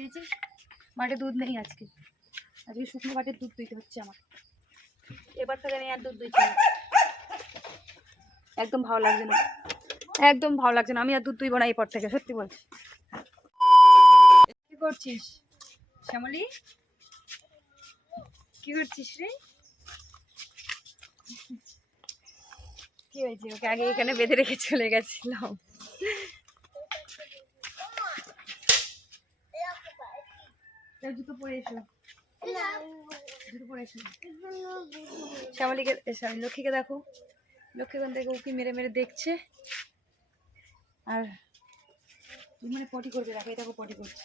শুয়েছিস বাটে দুধ নেই আজকে। আজকে শুকনো বাটের দুধ দিতে হচ্ছে আমার এবার থেকে আমি আর দুধ দিচ্ছি একদম ভালো লাগছে না। একদম ভালো লাগছে না। আমি আর দুধ দুইব না এরপর থেকে, সত্যি বলছি। কি করছিস? শ্যামলি? কি করছিস রে? কি হয়েছে? ওকে আগে এখানে বেঁধে রেখে চলে গেছিলাম। যাও, জুতো পরে এসো। জুতো পরে এসো। শ্যামলীকে সরি লক্ষ্মীকে দেখো। লক্ষ্মী ওখান থেকে উকি মেরে মেরে দেখছে। আর তুমি মানে পটি করবে দেখো দেখো পটি করছে।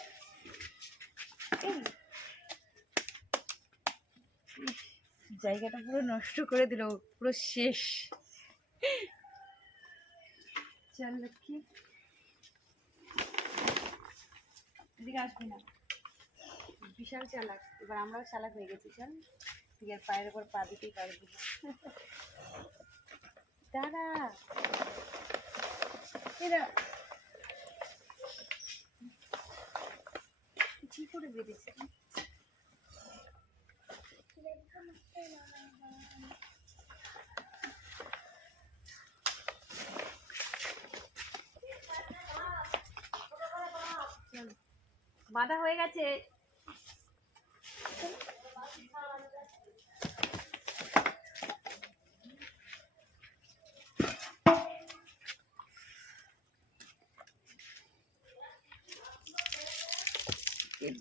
জায়গাটা পুরো নষ্ট করে দিল পুরো শেষ। চল লক্ষ্মী। এদিকে আসবি না। বিশাল চালাক। এবার আমরাও চালাক হয়ে গেছি, চল। আছে পায়ের উপর পা দিতেই পারবি। দাদা এরা কি করে বেঁধেছে। বাঁধা হয়ে গেছে।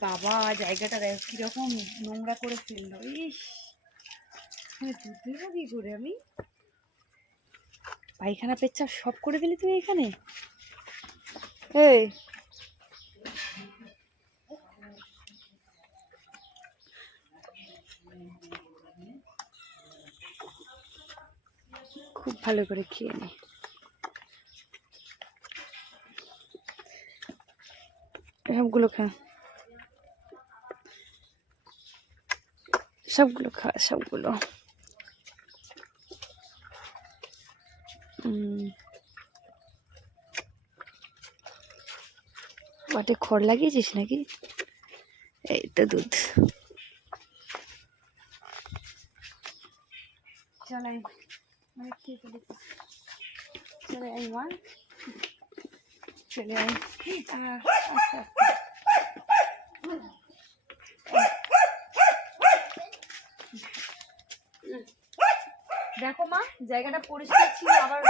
বাবা, জায়গাটা দেখ, কীরকম নোংরা করে ফেলল। ইস দুধ দেবো কি করে আমি? পায়খানা পেচ্ছাপ সব করে দিলি তুমি এখানে? এই। খুব ভালো করে খেয়ে নে। সবগুলো খা। সবগুলো খা সবগুলো। বাটে খড় লাগিয়েছিস নাকি? এই তো দুধ। চলাই চলে আই মা। চলে আই আস্তে আস্তে। মা জায়গাটা পরিষ্কার ছিল আবার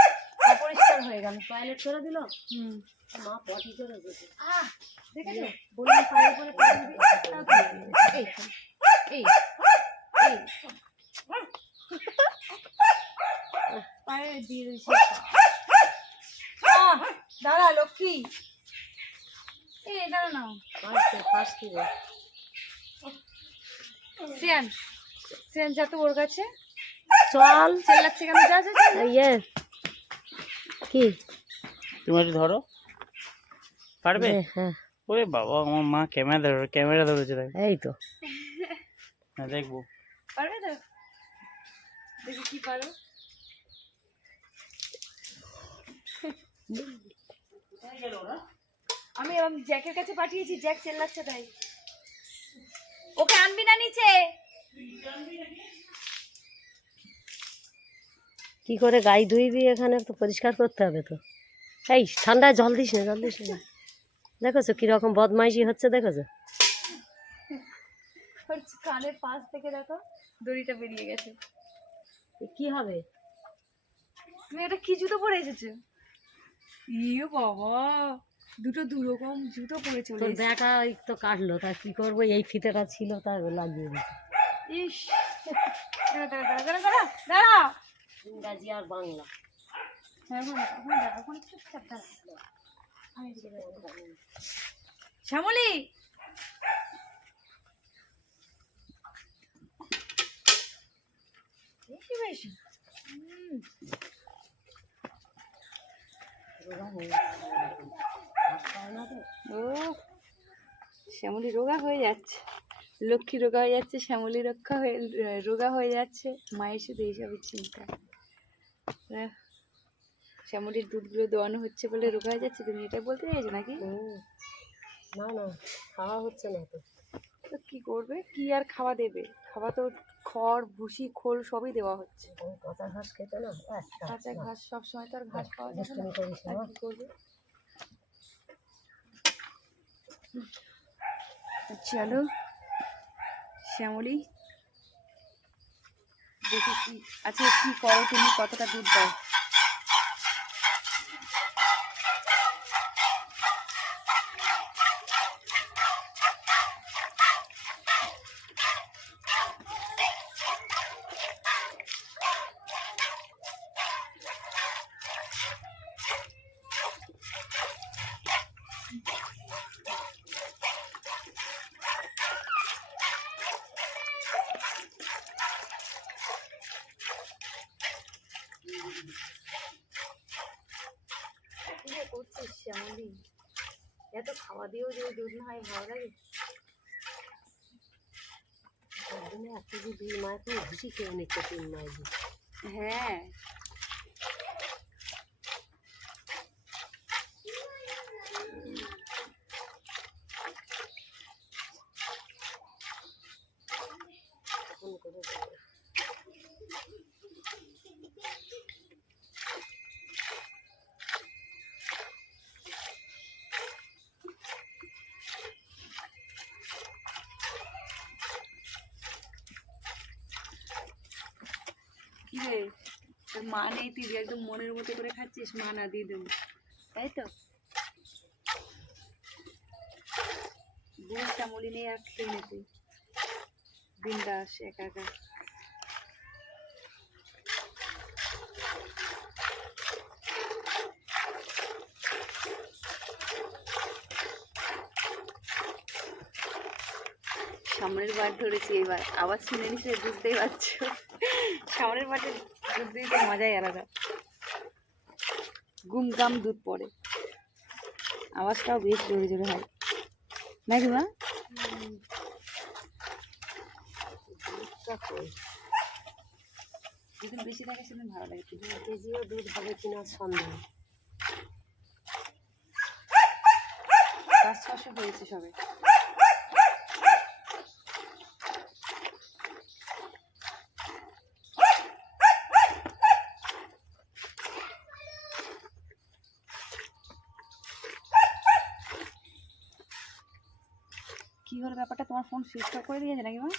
অপরিষ্কার হয়ে গেল। টয়লেট করে দিল? হুম। মা পটি করে দিয়েছে আহ দেখেছ? বললাম পায়ের উপরে পা দিবি, তাও তো এই এই এই। পায়ে দিয়ে দিয়েছি। দাঁড়া লক্ষ্মী। এই দাঁড়া নাও। সিয়ান সিয়ান যা তো ওর কাছে। চল। ইয়ে কি? তুমি একটু ধরো। পারবে? এ, হ্যাঁ। ওরে বাবা আমার মা ক্যামেরা ধরে ক্যামেরা ধরেছে দেখ। এই তো। হ্যাঁ দেখব। পারবে তো? দেখি কি পারো। আমি আমি জ্যাকের কাছে পাঠিয়েছি জ্যাক চেল্লাচ্ছে তাই। ওকে আনবি না নিচে? কি করে গাই ধুইবি এখানে তো পরিষ্কার করতে হবে তো। এই ঠান্ডায় জল দিস না জল দিস না। দেখেছ কীরকম বদমাইশি হচ্ছে দেখেছ? কানের পাশ থেকে দেখো দড়িটা বেরিয়ে গেছে। কি হবে? তুমি এটা কি জুতো পরে এসেছ? ইয়ে বাবা দুটো দু রকম জুতো পরে চলে তোর। ব্যাটা তো কাটলো তা কি করব? এই ফিতেটা ছিল তা লাগিয়ে দিচ্ছে ইস দাঁড়া দাঁড়া দাঁড়া দাঁড়া। ইংরাজি আর বাংলা। শ্যামলি! শ্যামলি রোগা হয়ে যাচ্ছে। লক্ষ্মী রোগা হয়ে যাচ্ছে শ্যামলি রক্ষা হয়ে রোগা হয়ে যাচ্ছে। মায়ের শুধু এইসবের চিন্তা। শ্যামলির দুধগুলো দোয়ানো হচ্ছে বলে রোগা হয়ে যাচ্ছে তুমি এটা বলতে চাইছো নাকি। না না খাওয়া হচ্ছে না তো। তো কি করবে? কি আর খাওয়া দেবে? খাওয়া তো খড় ভুসি খোল সবই দেওয়া হচ্ছে। কাঁচা ঘাস খেতে না? কাঁচা ঘাস সব সময় তো আর ঘাস পাওয়া যাবে না। আর কি করবে? চলো শ্যামলি দেখি কি আচ্ছা কি করো তুমি? কতটা দুধ দাও? এত খাওয়া দিয়েও যদি দুধ হয়, ভালো লাগে। একদিনে এক কেজি দুই মাছ ভুসি খেয়ে নিচ্ছে তিন মাছ হ্যাঁ ফোন করে দেবে। কি রে তোর মা নেই তুই একদম মনের মতো করে খাচ্ছিস মা না দিয়ে দেবো। তাই তো? দুধ চামলি নেই আর খেয়ে নে তুই। বিন্দাস, একা একা। সামনের বার ধরেছি এবার আবার শুনে নিছে বুঝতেই পারছ। সামনের বাটে দুধ তো মজাই আলাদা। গুম গাম দুধ পড়ে। আওয়াজটাও বেশ জোরে জোরে হয়। নাকি মা? দুধটা কই? বেশি থাকে সেদিন ভালো লাগে। কেজিও দুধ হবে কিনা সন্দেহ। পাঁচ ছশো হয়েছে সবে। কি ব্যাপারটা তোমার ফোন সুইচ অফ করে দিয়েছে নাকি মা?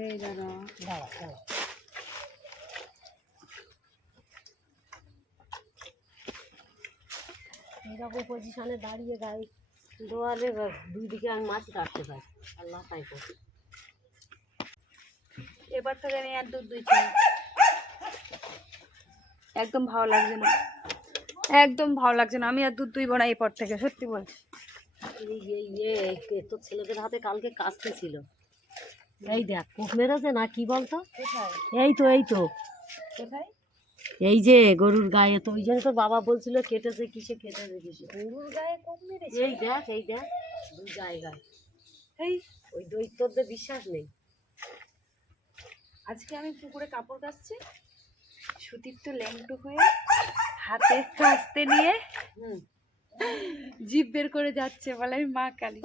এই দাদা। দাঁড়া। এইরকম পজিশনে দাঁড়িয়ে গায়ে দোয়ালে দুই দিকে আমি মাছ কাটতে পারি আল্লাহ তাই করে এবার থেকে আমি আর দুধ দুইছি না। একদম ভালো লাগছে না। একদম ভালো লাগছে না। আমি আর দুধ দুইব না এরপর থেকে সত্যি বলছি। ইয়ে তোর ছেলেদের হাতে কালকে কাজতে ছিল। এই দেখ কোপ মেরেছে না কি বলতো? এই তো এই তো। কোথায়? এই যে গরুর গায়ে তো ওই জন্য তো বাবা বলছিল কেটেছে কিসে কেটেছে কিসে? গরুর গায়ে কোপ মেরেছে? এই দেখ এই দেখ দু জায়গায়। এই ওই দৈত্যদের বিশ্বাস নেই। আজকে আমি পুকুরে কাপড় কাচছি সুতির তো ল্যাংটো হয়ে হাতে কাচতে নিয়ে জিভ বের করে যাচ্ছে বলে আমি মা কালী।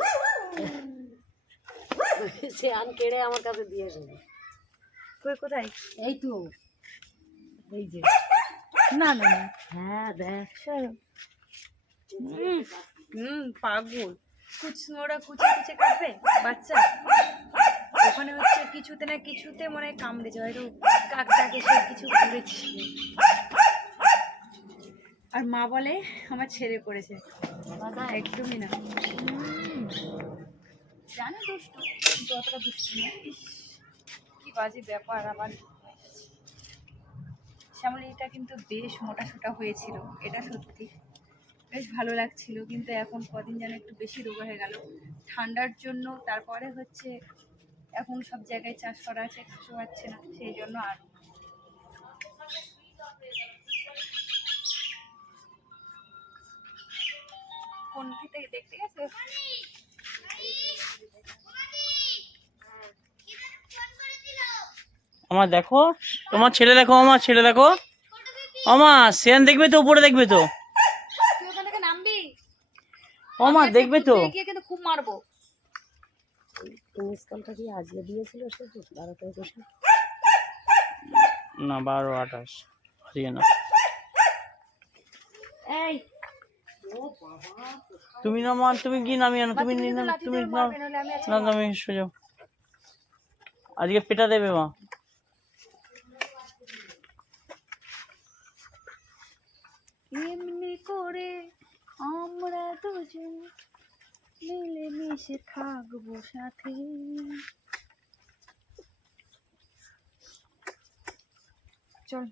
সে আন কেড়ে আমার কাছে দিয়ে কই কোথায়? এই তো। এই যে। না না না। হ্যাঁ দেখ। হুম পাগল। কুচ ওরা কুচে কুচে কাটবে বাচ্চা। ওখানে হচ্ছে কিছুতে না কিছুতে মনে হয় কামড়েছে হয়তো কাকটাকে সে কিছু করেছে। আর মা বলে আমার ছেড়ে পড়েছে একদমই না। জানে দুষ্টু অতটা দুষ্টু না কি বাজে ব্যাপার আবার শ্যামলিটা কিন্তু বেশ মোটা সোটা হয়েছিল, এটা সত্যি। বেশ ভালো লাগছিল, কিন্তু এখন কদিন যেন একটু বেশি রোগা হয়ে গেল। ঠান্ডার জন্য তারপরে হচ্ছে এখন সব জায়গায় চাষ করা আছে ঘাসও পাচ্ছে না, সেই জন্য আর ফোন থেকে দেখতে গেছে? আমার দেখো তোমার ছেলে দেখো আমার ছেলে দেখো। আমার সেন দেখবে তো উপরে দেখবে তো। আমার দেখবে তো। খুব মারবো। আজকে দিয়েছিল না বারো আঠাশ। দিয়ে না এই তুমি না মা তুমি কি নামিয়ে আনো তুমি তুমি না তুমি না তুমি সোজা আজকে পেটা দেবে মা। এমনি করে আমরা দুজন মিলে মিশে থাকব সাথে। চল।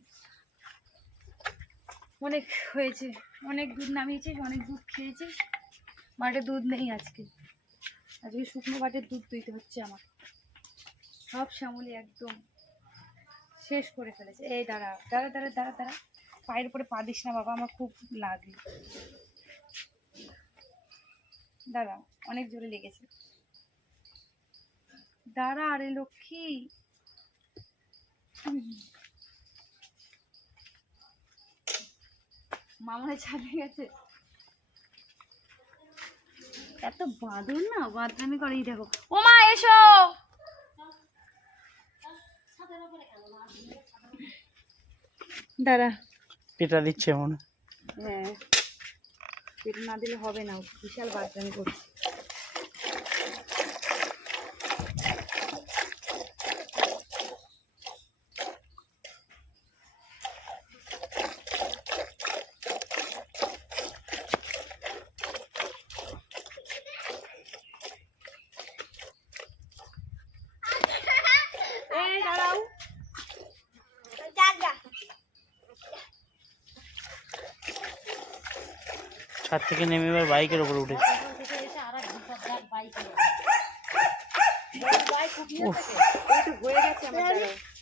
অনেক হয়েছে, অনেক দুধ নামিয়েছিস, অনেক দুধ খেয়েছিস। মাঠে দুধ নেই আজকে। আজকে শুকনো বাটের দুধ দুইতে হচ্ছে আমার। সব শ্যামলি একদম শেষ করে ফেলেছে। এই দাঁড়া দাঁড়া দাঁড়া দাঁড়া দাঁড়া। পায়ের উপরে পা দিস না বাবা, আমার খুব লাগে। দাঁড়া, অনেক জোরে লেগেছে। দাঁড়া আরে লক্ষ্মী। মামায় ছাড়ে গেছে। এত বাঁদর না বাঁদরামি করেই দেখো। ও মা, এসো। দাঁড়া। পেটা দিচ্ছে মনে হ্যাঁ পেট না দিলে হবে না বিশাল বাচ্চামি করছে। ছাদ থেকে নেমে এবার বাইকের উপরে উঠেছে। উফ,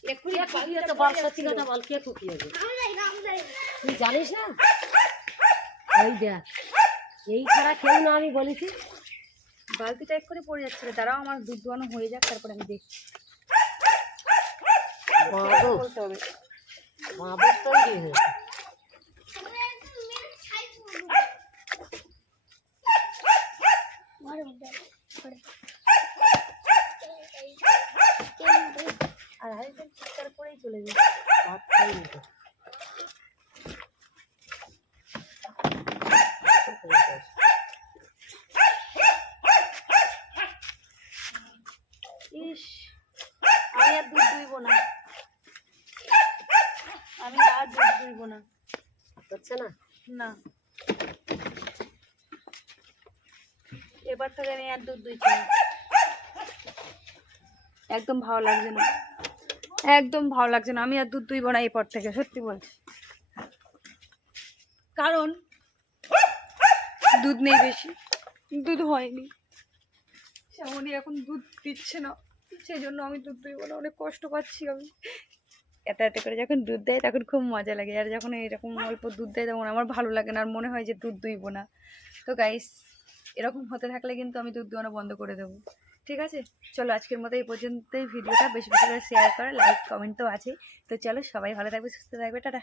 এই হয়ে তুই জানিস না? ওই দেখ ছাড়া কেউ না আমি বলেছি। বালতিটা এক করে পড়ে যাচ্ছিল দাঁড়াও আমার দুধ দোয়ানো হয়ে যাক তারপরে আমি দেখছি। তৈরি হয়েছে? চলে যায় ভাত। ইস আমি আর দুধ দুইব না। আমি আর দুধ দুইব না। হচ্ছে না? না। এবার থেকে আমি আর দুধ দুইছি একদম ভালো লাগছে না। একদম ভালো লাগছে না। আমি আর দুধ দুইব না এরপর থেকে, সত্যি বলছি। কারণ দুধ নেই বেশি। দুধ হয়নি। শ্যামনি এখন দুধ দিচ্ছে না। সেই জন্য আমি দুধ দুইব না। অনেক কষ্ট পাচ্ছি আমি। এত এত করে যখন দুধ দেয়, তখন খুব মজা লাগে। আর যখন এরকম অল্প দুধ দেয়, তখন আমার ভালো লাগে না। আর মনে হয় যে দুধ দুইব না। তো গাইস এরকম হতে থাকলে কিন্তু আমি দুধ দোয়ানো বন্ধ করে দেবো। ঠিক আছে? চলো আজকের মতো এই পর্যন্তই ভিডিওটা। বেশি বেশি করে শেয়ার করো লাইক কমেন্ট তো আছে তো চলো সবাই ভালো থাকবে সুস্থ থাকবে টাটা।